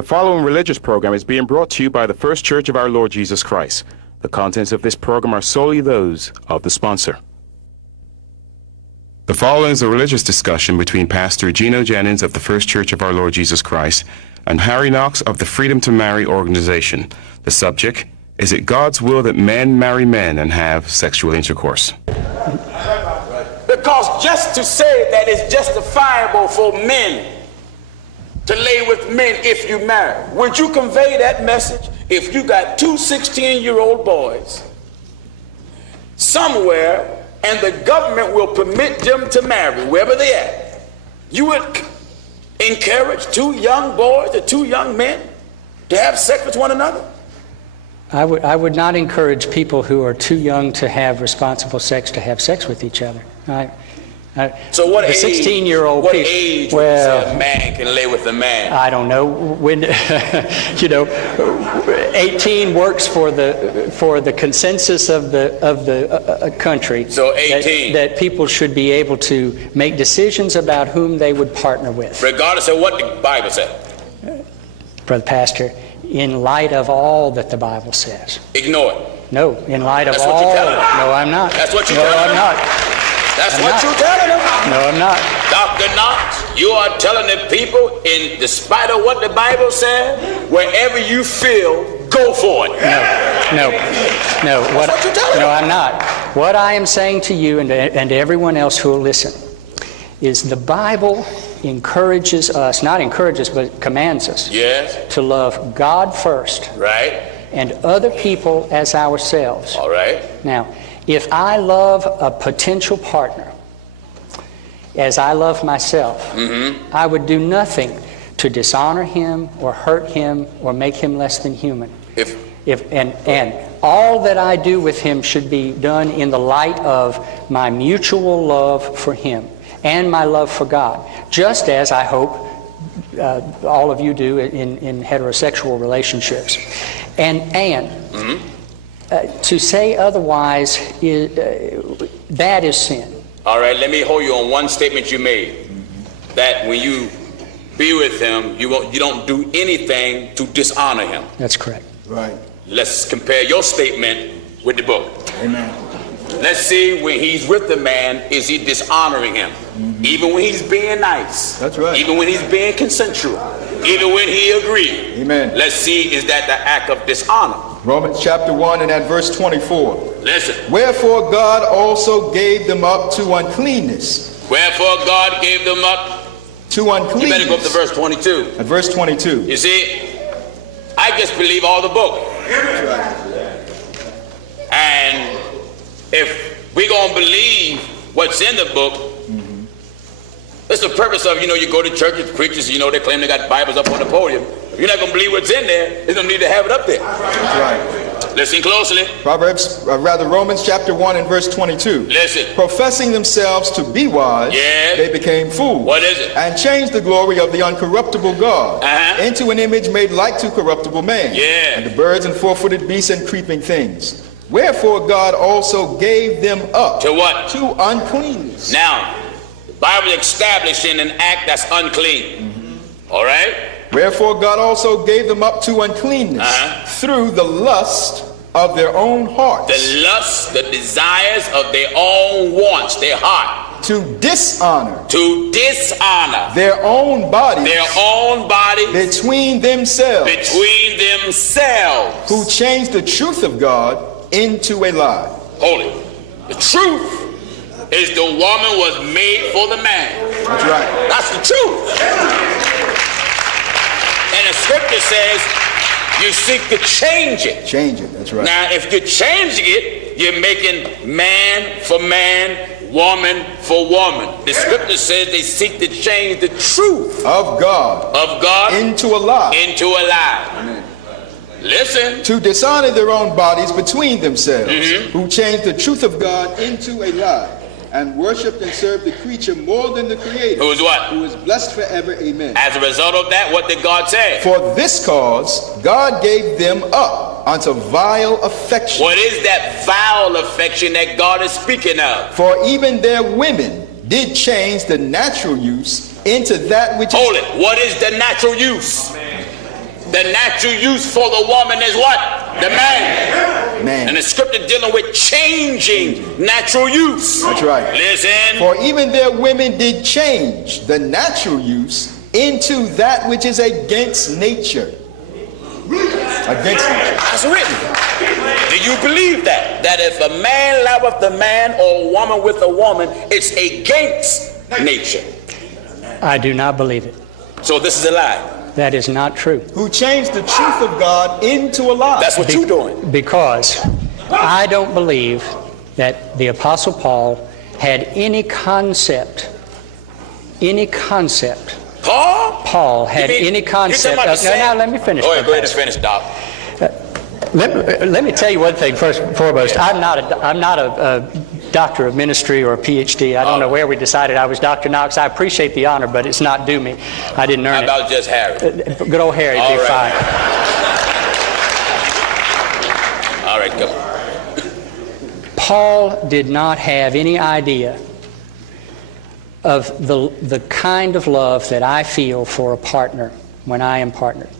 The following religious program is being brought to you by the First Church of our Lord Jesus Christ. The contents of this program are solely those of the sponsor. The following is a religious discussion between Pastor Gino Jennings of the First Church of our Lord Jesus Christ and Harry Knox of the Freedom to Marry organization. The subject, is it God's will that men marry men and have sexual intercourse? Because just to say that it's justifiable for men to lay with men if you marry, would you convey that message if you got two 16-year-old boys somewhere and the government will permit them to marry wherever they are? You would encourage two young boys or two young men to have sex with one another? I would not encourage people who are too young to have responsible sex to have sex with each other. So what the 16-year-old what age would you say a man can lay with a man? I don't know when. 18 works for the consensus of the country. So 18 that people should be able to make decisions about whom they would partner with, regardless of what the Bible says. Brother Pastor, in light of all that the Bible says. Ignore it. No, in light of That's all. What you're telling them. No, I'm not. That's what you're no, telling I'm them. not. That's I'm what not. you're telling them. No, I'm not. Dr. Knox, you are telling the people, in despite of what the Bible says, wherever you feel, go for it. No. That's what you're telling them. No, I'm not. What I am saying to you and to everyone else who will listen is the Bible encourages us, not encourages, but commands us to love God first. Right. And other people as ourselves. All right. Now, if I love a potential partner as I love myself, I would do nothing to dishonor him or hurt him or make him less than human. And all that I do with him should be done in the light of my mutual love for him and my love for God, just as I hope all of you do in heterosexual relationships. To say otherwise, that is sin. All right, let me hold you on one statement you made, that when you be with him, you don't do anything to dishonor him. That's correct. Right. Let's compare your statement with the book. Amen. Let's see, when he's with the man, is he dishonoring him? Even when he's being nice. That's right. Even when he's being consensual. Even when he agreed. Amen. Let's see, is that the act of dishonor? Romans chapter 1 and at verse 24. Listen. Wherefore God also gave them up to uncleanness. Wherefore God gave them up to uncleanness. You better go up to verse 22. At verse 22. You see, I just believe all the book. That's right. And if we're going to believe what's in the book, it's the purpose of, you go to churches, preachers, they claim they got Bibles up on the podium. If you're not going to believe what's in there, there's no need to have it up there. That's right. Listen closely. Romans chapter 1 and verse 22. Listen. Professing themselves to be wise, they became fools. What is it? And changed the glory of the uncorruptible God into an image made like to corruptible man. And the birds and four-footed beasts and creeping things. Wherefore God also gave them up. To what? To uncleanness. Now, the Bible establishing an act that's unclean. All right? Wherefore God also gave them up to uncleanness through the lust of their own hearts. The lust, the desires of their own wants, their heart. To dishonor. To dishonor. Their own bodies. Their own bodies. Between themselves. Between themselves. Who changed the truth of God into a lie. Hold it. The truth is the woman was made for the man. That's right. That's the truth. And the scripture says you seek to change it. Change it, that's right. Now, if you're changing it, you're making man for man, woman for woman. The scripture says they seek to change the truth of God into a lie. Into a lie. Amen. Listen. To dishonor their own bodies between themselves, who changed the truth of God into a lie, and worshipped and served the creature more than the Creator. Who is what? Who is blessed forever. Amen. As a result of that, what did God say? For this cause, God gave them up unto vile affection. What is that vile affection that God is speaking of? For even their women did change the natural use into that which Hold it. What is the natural use? The natural use for the woman is what? The man. And the scripture dealing with changing natural use. That's right. Listen. For even their women did change the natural use into that which is against nature. Against nature. That's written. Do you believe that? That if a man loveth a man or a woman with a woman, it's against nature? I do not believe it. So this is a lie. That is not true. Who changed the truth of God into a lie. That's what you're doing. Because I don't believe that the Apostle Paul had any concept. Paul? Paul had any concept of... Now, let me finish. Go ahead and finish, Doc. Let me tell you one thing first and foremost. I'm not a doctor of ministry or a PhD. I don't know where we decided I was Dr. Knox. I appreciate the honor, but it's not due me. I didn't earn it. How about just Harry? Good old Harry would be fine. All right, come on. Paul did not have any idea of the kind of love that I feel for a partner when I am partnered.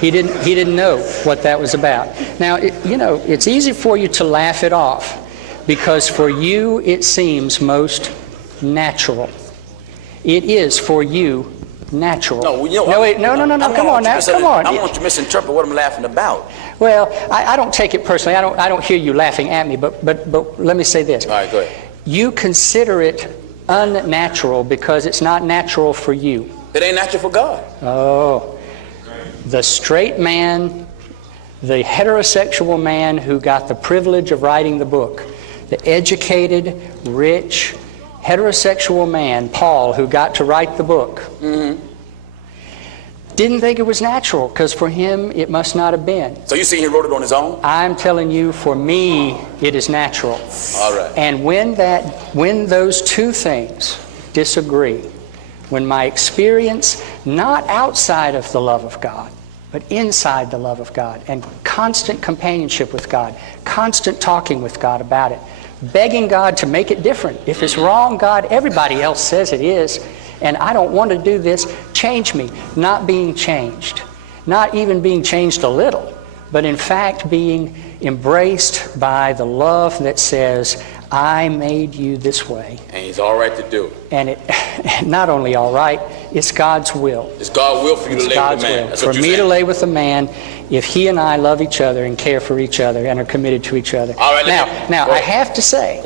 He didn't know what that was about. Now, it's easy for you to laugh it off because for you it seems most natural. It is for you natural. No, no. Come on now. Come on. I don't want you to misinterpret what I'm laughing about. Well, I don't take it personally. I don't hear you laughing at me. But let me say this. All right, go ahead. You consider it unnatural because it's not natural for you. It ain't natural for God. Oh. The straight man, the heterosexual man who got the privilege of writing the book, the educated, rich, heterosexual man, Paul, who got to write the book, didn't think it was natural because for him it must not have been. So you see he wrote it on his own? I'm telling you, for me, it is natural. All right. And when those two things disagree, when my experience, not outside of the love of God, but inside the love of God, and constant companionship with God, constant talking with God about it, begging God to make it different. If it's wrong, God, everybody else says it is, and I don't want to do this, change me. Not being changed. Not even being changed a little, but in fact being embraced by the love that says, I made you this way. And he's all right to do it. And it not only all right, it's God's will. It's God's will for you to lay with a man. That's for me to lay with a man if he and I love each other and care for each other and are committed to each other. All right, now I have to say,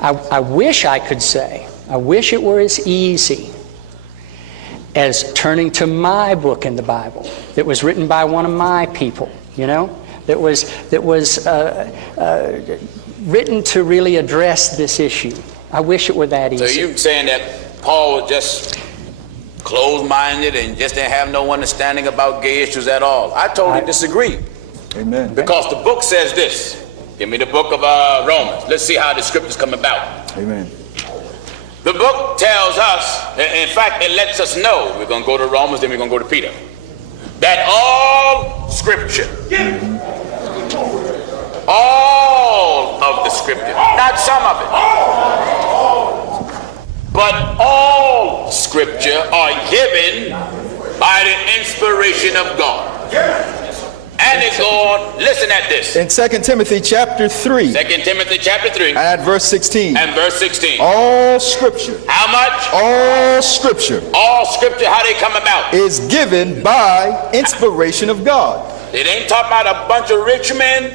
I wish I could say, I wish it were as easy as turning to my book in the Bible that was written by one of my people, that was written to really address this issue. I wish it were that easy. So you're saying that Paul was just closed-minded and just didn't have no understanding about gay issues at all? I totally disagree. Amen. Because the book says this. Give me the book of Romans. Let's see how the scriptures come about. Amen. The book tells us, in fact, it lets us know, we're going to go to Romans, then we're going to go to Peter, that all scripture, all of the scripture, not some of it, but all scripture are given by the inspiration of God. And it's on, listen at this. In 2 Timothy chapter 3. 2 Timothy chapter 3. And at verse 16. And verse 16. All scripture. How much? All scripture. All scripture, how they come about? Is given by inspiration of God. It ain't talking about a bunch of rich men,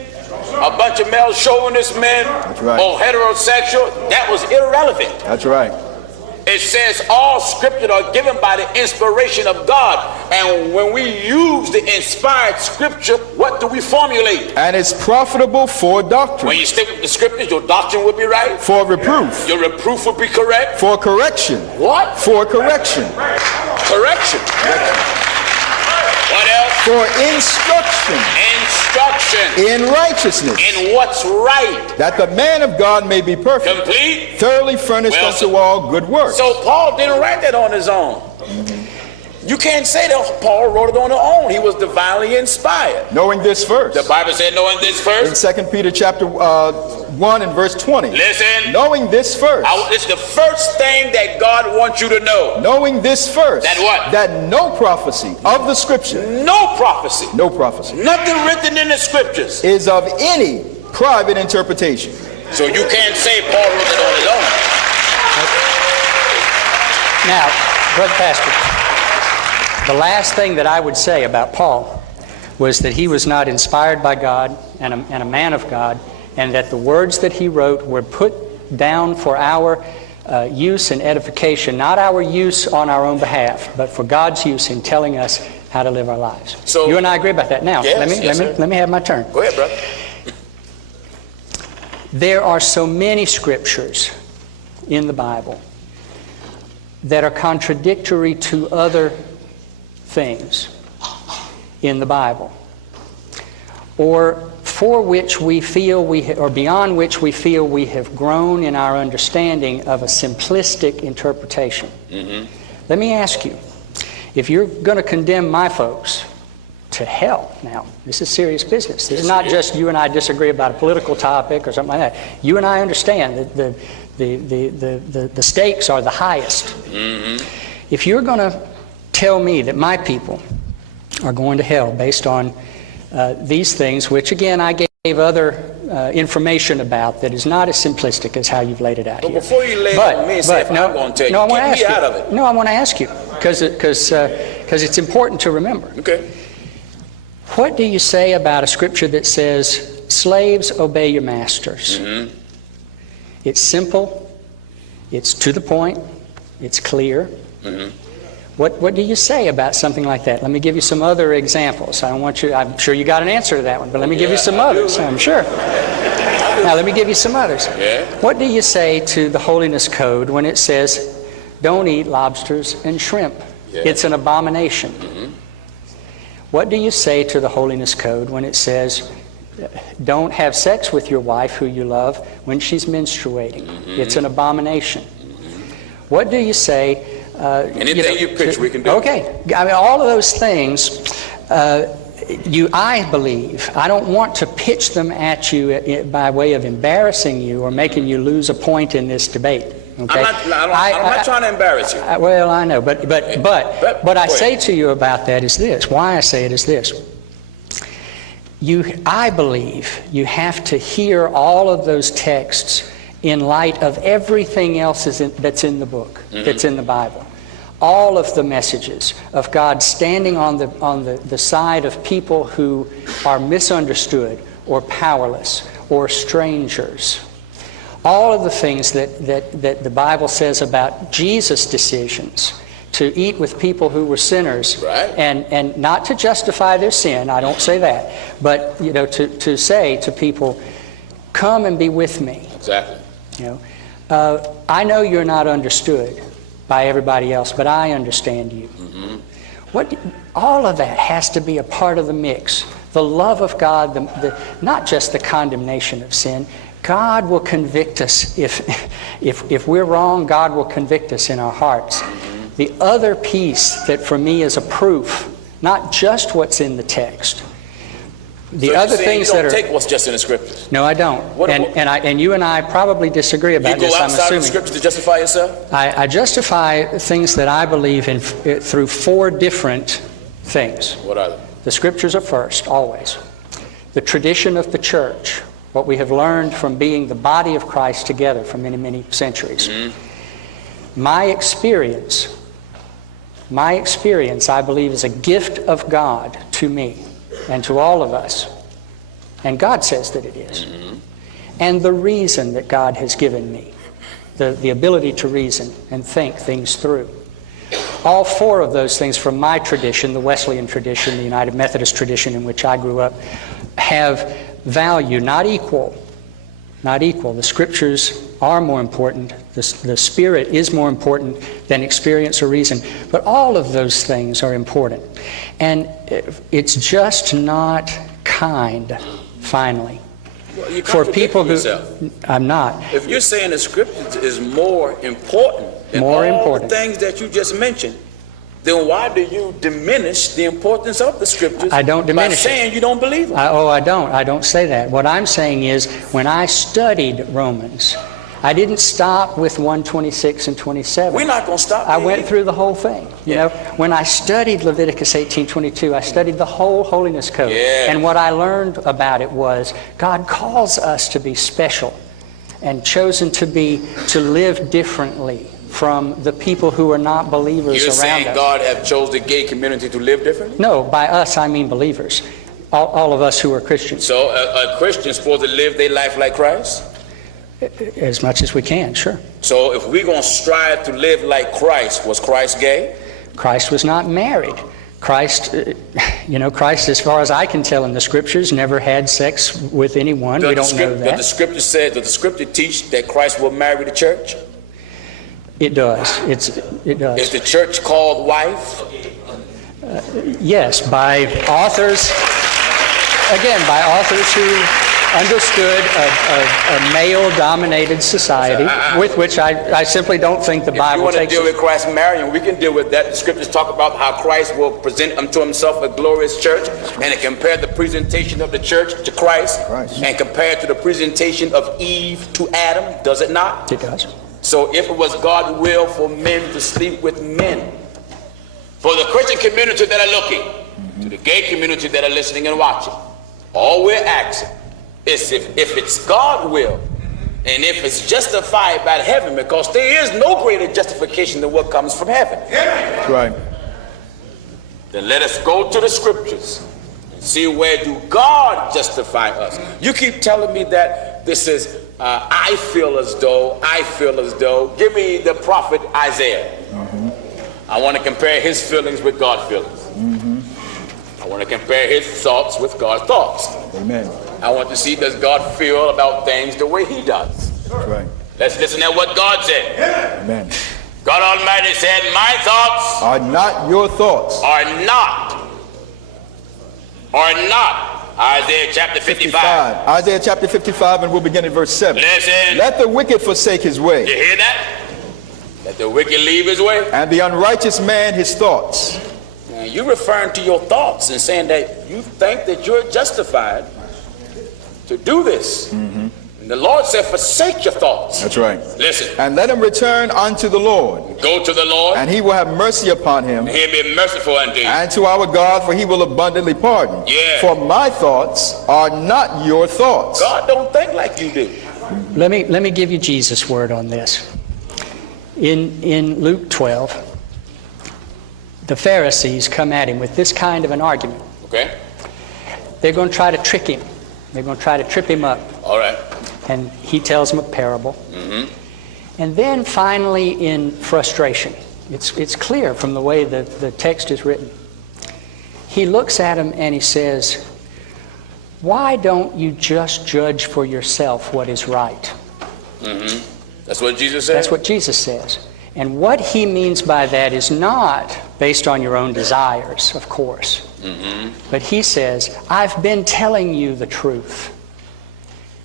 a bunch of male chauvinist men, right, or heterosexual. That was irrelevant. That's right. It says all scripture are given by the inspiration of God. And when we use the inspired scripture, what do we formulate? And it's profitable for doctrine. When you stick with the scriptures, your doctrine will be right. For reproof. Your reproof will be correct. For correction. What? For correction. Correction. What else? For instruction. Instruction. In righteousness. In what's right. That the man of God may be perfect. Complete. Thoroughly furnished unto all good works. So Paul didn't write that on his own. You can't say that Paul wrote it on his own. He was divinely inspired. Knowing this first. The Bible said knowing this first. In 2 Peter chapter 1 and verse 20. Listen. Knowing this first. It's the first thing that God wants you to know. Knowing this first. That what? That no prophecy of the scripture. No prophecy. No prophecy. Nothing written in the scriptures. Is of any private interpretation. So you can't say Paul wrote it on his own. Now, Brother Pastor, the last thing that I would say about Paul was that he was not inspired by God and a man of God, and that the words that he wrote were put down for our use and edification, not our use on our own behalf, but for God's use in telling us how to live our lives. So you and I agree about that. Now, yes, let me have my turn. Go ahead, brother. There are so many scriptures in the Bible that are contradictory to other things in the Bible, or for which we feel or beyond which we feel we have grown in our understanding of a simplistic interpretation. Let me ask you, if you're going to condemn my folks to hell, now this is serious business. This is not just you and I disagree about a political topic or something like that. You and I understand that the stakes are the highest. If you're going to tell me that my people are going to hell based on these things, which again I gave other information about that is not as simplistic as how you've laid it out but here. Before you lay it on me and say, I'm going to tell you, get me out of it. No, I want to ask you, because it's important to remember. Okay. What do you say about a scripture that says, slaves, obey your masters? It's simple, it's to the point, it's clear. What do you say about something like that? Let me give you some other examples. I'm sure you got an answer to that one, but let me give you some others, I'm sure. Now let me give you some others. What do you say to the Holiness Code when it says, don't eat lobsters and shrimp? It's an abomination. What do you say to the Holiness Code when it says, don't have sex with your wife who you love when she's menstruating? It's an abomination. What do you say? Anything you pitch, we can do. Okay. I mean, all of those things, I believe, I don't want to pitch them at you by way of embarrassing you or making you lose a point in this debate. Okay? I'm not trying to embarrass you. Well, I know, but what I say to you about that is this. Why I say it is this. I believe you have to hear all of those texts in light of everything else that's in the book, that's in the Bible. All of the messages of God standing on the side of people who are misunderstood or powerless or strangers. All of the things that the Bible says about Jesus' decisions to eat with people who were sinners, and not to justify their sin, I don't say that, but to say to people, come and be with me. Exactly. I know you're not understood by everybody else, but I understand you. All of that has to be a part of the mix. The love of God, not just the condemnation of sin. God will convict us. If we're wrong, God will convict us in our hearts. The other piece that for me is a proof, not just what's in the text. The other things that are. You don't take what's just in the scriptures. No, I don't. And you and I probably disagree about this. You go outside of the scriptures to justify yourself? I justify things that I believe in through four different things. What are they? The scriptures are first, always. The tradition of the church, what we have learned from being the body of Christ together for many, many centuries. My experience, I believe, is a gift of God to me and to all of us. And God says that it is. And the reason that God has given me, the ability to reason and think things through. All four of those things from my tradition, the Wesleyan tradition, the United Methodist tradition in which I grew up, have value, not equal. Not equal. The scriptures are more important. The Spirit is more important than experience or reason. But all of those things are important. And it's just not kind, finally. Well, you're for people who... yourself. I'm not. If you're saying the scriptures is more important than all the things that you just mentioned, then why do you diminish the importance of the scriptures? I don't diminish by saying you don't believe them. I don't say that. What I'm saying is, when I studied Romans, I didn't stop with 1:26 and 27. We're not going to stop. I went through the whole thing. You know, when I studied Leviticus 18:22, I studied the whole holiness code. Yeah. And what I learned about it was, God calls us to be special and chosen to live differently from the people who are not believers You're around us. saying God have chose the gay community to live differently? No, by us I mean believers. All of us who are Christians. So a Christian is supposed to live their life like Christ? As much as we can, sure. So if we're going to strive to live like Christ, was Christ gay? Christ was not married. Christ, Christ, as far as I can tell in the Scriptures, never had sex with anyone. We don't know that. Does the Scripture teach that Christ will marry the church? It does. It does. Is the church called wife? Yes, by authors. Again, by authors who understood a male-dominated society, with which I simply don't think the Bible takes. If you want to deal with Christ marrying, we can deal with that. The scriptures talk about how Christ will present unto himself a glorious church, and it compared the presentation of the church to Christ. And compared to the presentation of Eve to Adam, does it not? It does. So if it was God's will for men to sleep with men, for the Christian community that are looking, to the gay community that are listening and watching, all we're asking is if it's God's will, and if it's justified by heaven, because there is no greater justification than what comes from heaven. That's right. Then let us go to the scriptures and see, where do God justify us? You keep telling me that this is I feel as though. Give me the prophet Isaiah. I want to compare his feelings with God's feelings. I want to compare his thoughts with God's thoughts. Amen. I want to see, does God feel about things the way he does? That's right. Let's listen at what God said. Amen. God Almighty said, my thoughts are not your thoughts. Are not. Isaiah chapter 55. Isaiah chapter 55, and we'll begin at verse 7. Listen. Let the wicked forsake his way. You hear that? Let the wicked leave his way. And the unrighteous man his thoughts. Now, you're referring to your thoughts and saying that you think that you're justified to do this. And the Lord said, forsake your thoughts. That's right. Listen. And let him return unto the Lord. Go to the Lord. And he will have mercy upon him. And he'll be merciful unto you. And to our God, for he will abundantly pardon. Yeah. For my thoughts are not your thoughts. God don't think like you do. Let me give you Jesus' word on this. In Luke 12, the Pharisees come at him with this kind of an argument. Okay. They're going to try to trick him. They're going to try to trip him up. All right. And he tells them a parable. And then finally, in frustration, it's clear from the way the text is written, he looks at him and he says, why don't you just judge for yourself what is right? That's what Jesus said? That's what Jesus says. And what he means by that is not based on your own desires, of course. But he says, I've been telling you the truth.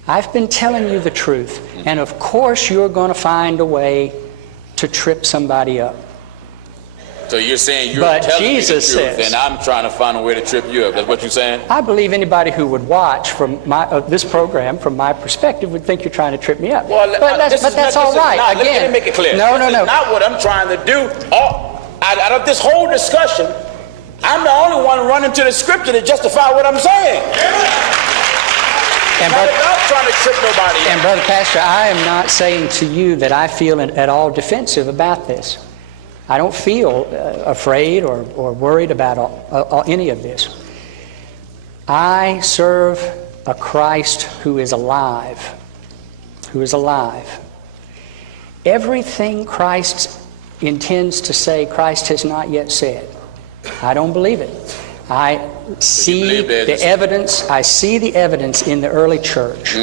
I've been telling you the truth. And of course you're going to find a way to trip somebody up. So you're saying you're telling Jesus me the truth, says, and I'm trying to find a way to trip you up. That's what you're saying? I believe anybody who would watch from this program, from my perspective, would think you're trying to trip me up. Well, but that's all right. Again, let me make it clear. No. This is not what I'm trying to do. Out of this whole discussion, I'm the only one running to the scripture to justify what I'm saying. I'm not trying to trip nobody up. And Brother Pastor, I am not saying to you that I feel at all defensive about this. I don't feel afraid or worried about any of this. I serve a Christ who is alive. Who is alive. Everything Christ intends to say, Christ has not yet said. I don't believe it. I see the evidence. I see the evidence in the early church